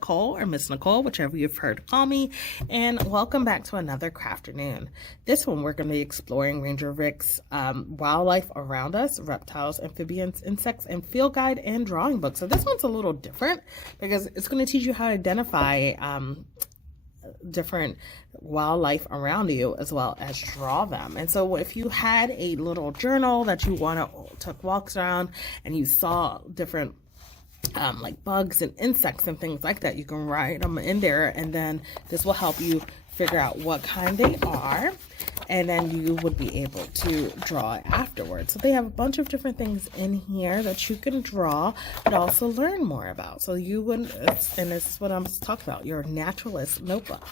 Nicole or Miss Nicole, whichever you've heard to call me, and welcome back to another Crafternoon. This one we're going to be exploring Ranger Rick's wildlife around us, reptiles, amphibians, insects, and field guide and drawing book. So this one's a little different because it's going to teach you how to identify different wildlife around you as well as draw them. And so if you had a little journal that you took walks around and you saw different like bugs and insects and things like that, you can write them in there, and then this will help you figure out what kind they are, and then you would be able to draw it afterwards. So they have a bunch of different things in here that you can draw but also learn more about. So you would, and this is what I'm talking about, your naturalist notebook.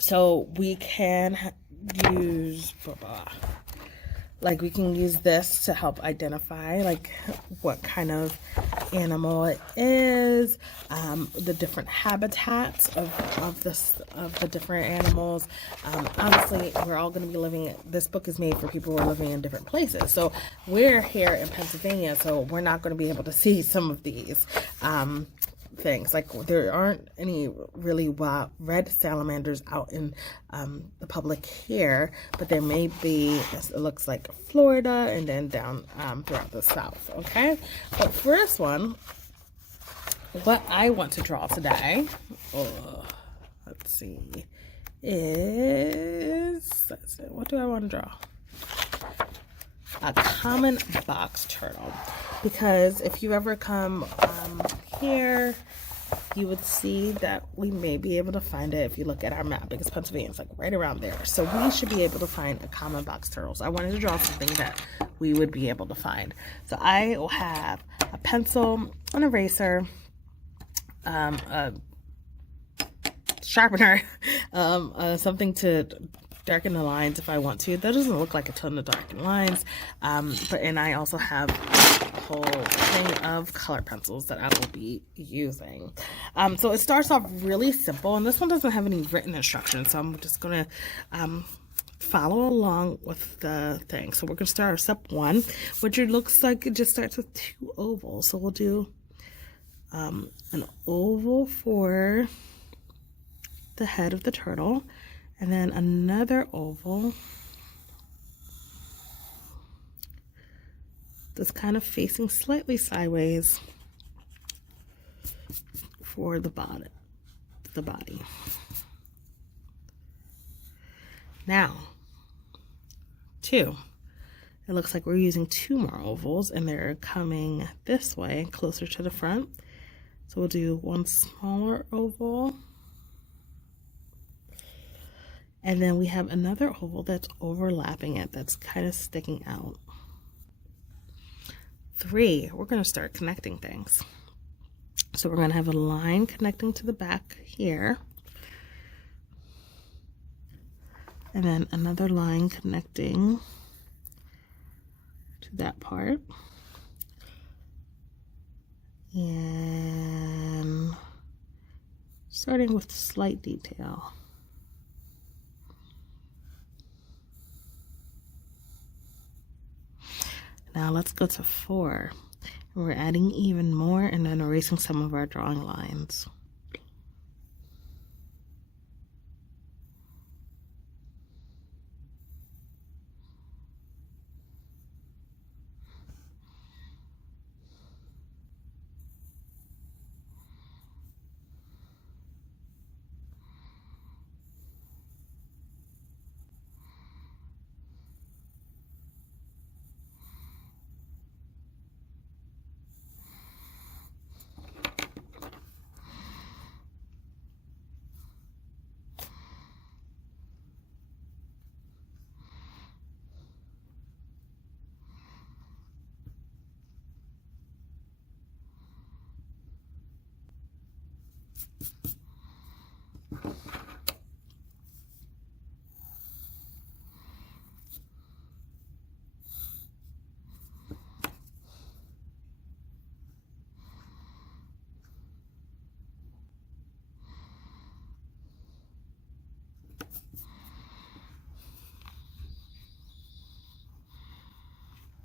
So we can use like we can use this to help identify like what kind of animal it is, the different habitats of the different animals. Obviously we're all going to be living, this book is made for people who are living in different places. So we're here in Pennsylvania, so we're not going to be able to see some of these things. Like there aren't any really wild red salamanders out in the public here, but there may be, it looks like Florida and then down throughout the south. Okay, but for this one, what I want to draw today, let's see, what do I want to draw? A common box turtle, because if you ever come here, you would see that we may be able to find it if you look at our map, because Pennsylvania is like right around there. So we should be able to find a common box turtle. So I wanted to draw something that we would be able to find. So I will have a pencil, an eraser, a sharpener, something to darken the lines if I want to. That doesn't look like a ton of darkened lines, and I also have a whole thing of color pencils that I will be using. So it starts off really simple, and this one doesn't have any written instructions, so I'm just gonna follow along with the thing. So we're gonna start with step one, which it looks like it just starts with 2 ovals. So we'll do an oval for the head of the turtle, and then another oval that's kind of facing slightly sideways for the body. Now, 2. It looks like we're using 2 more ovals, and they're coming this way, closer to the front. So we'll do 1 smaller oval. And then we have another oval that's overlapping it, that's kind of sticking out. 3, we're going to start connecting things. So we're going to have a line connecting to the back here. And then another line connecting to that part. And starting with slight detail. Now let's go to 4. We're adding even more and then erasing some of our drawing lines.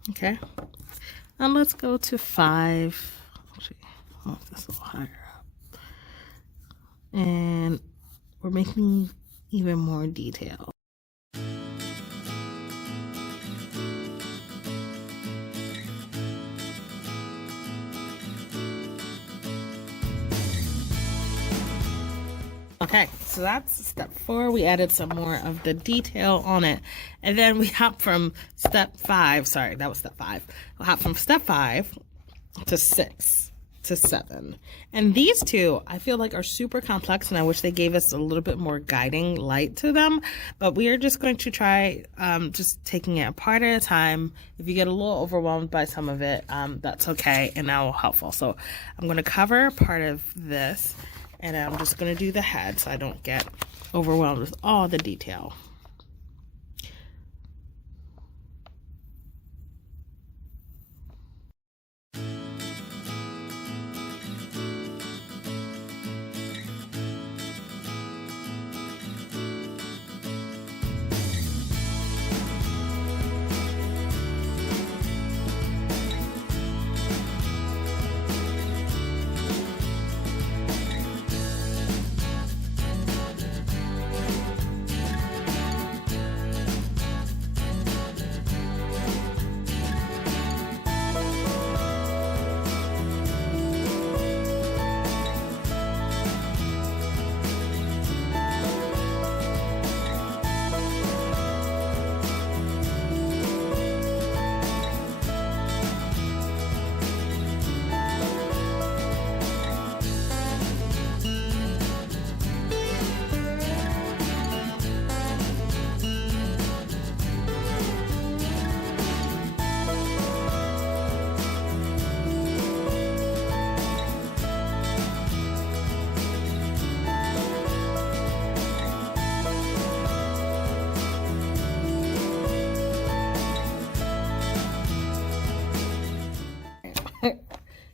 Okay, now let's go to 5. Actually, I'll move this a little higher up. And we're making even more detail. Okay, so that's step 4. We added some more of the detail on it. And then we hop from step 5. Sorry, that was step 5. We'll hop from step 5 to 6 to 7. And these two, I feel like, are super complex, and I wish they gave us a little bit more guiding light to them. But we are just going to try just taking it a part at a time. If you get a little overwhelmed by some of it, that's okay, and that will helpful. So I'm going to cover part of this, and I'm just going to do the head so I don't get overwhelmed with all the detail.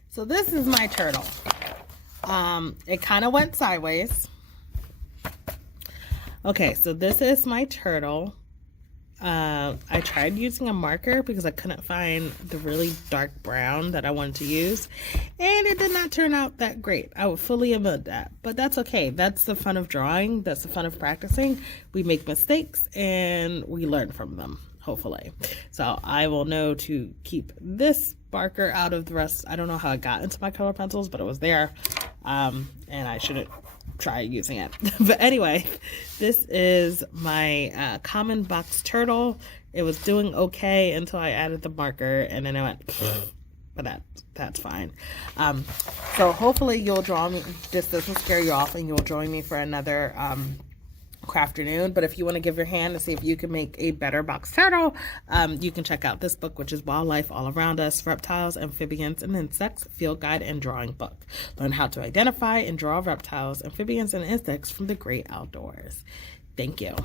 So this is my turtle. It kind of went sideways. Okay, so this is my turtle. I tried using a marker because I couldn't find the really dark brown that I wanted to use, and it did not turn out that great. I would fully admit that, but that's okay. That's the fun of drawing. That's the fun of practicing. We make mistakes and we learn from them, hopefully. So I will know to keep this marker out of the rest. I don't know how it got into my color pencils, but it was there, and I shouldn't try using it. But anyway, this is my common box turtle. It was doing okay until I added the marker, and then it went but that's fine. So hopefully you'll draw me, this doesn't scare you off, and you'll join me for another Crafternoon. But if you want to give your hand to see if you can make a better box turtle, you can check out this book, which is Wildlife All Around Us, Reptiles, Amphibians, and Insects Field Guide and Drawing Book. Learn how to identify and draw reptiles, amphibians, and insects from the great outdoors. Thank you.